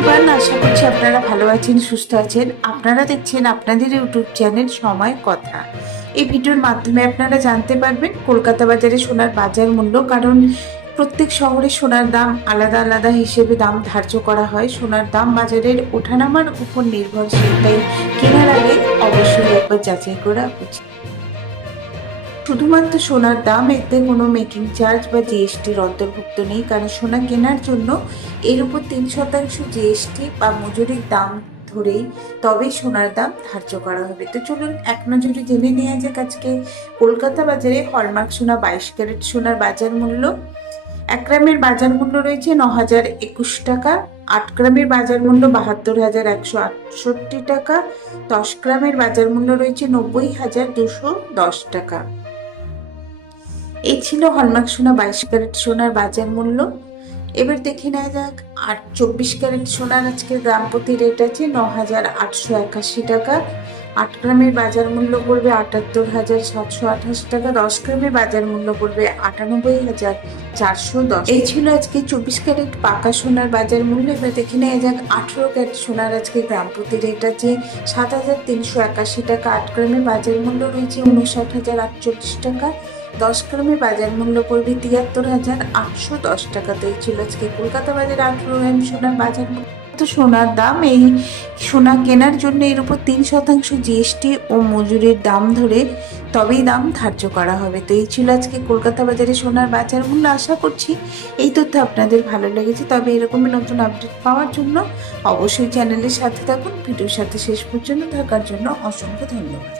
Everyone আশা করছি আপনারা ভালো আছেন, সুস্থ আছেন। আপনারা দেখছেন আপনাদের ইউটিউব চ্যানেল সময় কথা। এই ভিডিওর মাধ্যমে আপনারা জানতে পারবেন কলকাতা বাজারে সোনার বাজার মূল্য, কারণ প্রত্যেক শহরে সোনার দাম আলাদা আলাদা হিসেবে দাম ধার্য করা হয়। সোনার দাম বাজারের ওঠানামার উপর নির্ভরশীল, তাই কেনার আগে অবশ্যই একবার যাচাই করা উচিত শুধুমাত্র সোনার দাম, এতে কোনো মেকিং চার্জ বা জিএসটির অন্তর্ভুক্ত নেই। কারণ সোনা কেনার জন্য এর উপর তিন শতাংশ জিএসটি বা মজুরির দাম ধরেই তবেই সোনার দাম ধার্য করা হবে। তো চলুন এক নজরে জেনে নেওয়া যাক আজকে কলকাতা বাজারে হলমার্ক সোনা বাইশ ক্যারেট সোনার বাজার মূল্য। এক গ্রামের বাজার মূল্য রয়েছে ন হাজার একুশ টাকা, আট গ্রামের বাজার মূল্য বাহাত্তর হাজার একশো আটষট্টি টাকা, দশ গ্রামের বাজার মূল্য রয়েছে নব্বই হাজার দুশো দশ টাকা। এই ছিল হলমার্ক সোনা বাইশ ক্যারেট সোনার বাজার মূল্য। এবার দেখে নেওয়া যাক, আর চব্বিশ ক্যারেট সোনার আজকে গ্রাম প্রতি রেট আছে ন হাজার আটশো একাশি টাকা। আট গ্রামের বাজার মূল্য পড়বে আটাত্তর হাজার সাতশো আঠাশ টাকা, দশ গ্রামের বাজার মূল্য পড়বে আটানব্বই হাজার চারশো দশ। এই ছিল আজকে চব্বিশ ক্যারেট পাকা সোনার বাজার মূল্য। এবার দেখে নেওয়া যাক, আঠেরো ক্যারেট সোনার আজকে গ্রাম প্রতি রেট আছে সাত হাজার তিনশো একাশি টাকা। আট গ্রামের বাজার মূল্য রয়েছে উনষাট হাজার আটচল্লিশ টাকা। দশ গ্রামের বাজার মূল্য পড়বে তিয়াত্তর হাজার আটশো দশ টাকাতেই ছিল আজকে কলকাতা বাজার আঠেরো গ্রাম সোনার বাজার তো সোনার দাম, এই সোনা কেনার জন্য এর উপর তিন শতাংশ জিএসটি ও মজুরির দাম ধরে তবেই দাম ধার্য করা হবে। তো এই ছিল আজকে কলকাতা বাজারে সোনার বাজার মূল্য। আশা করছি এই তথ্য আপনাদের ভালো লেগেছে। তবে এরকমই নতুন আপডেট পাওয়ার জন্য অবশ্যই চ্যানেলের সাথে থাকুন। ভিডিওর সাথে শেষ পর্যন্ত থাকার জন্য অসংখ্য ধন্যবাদ।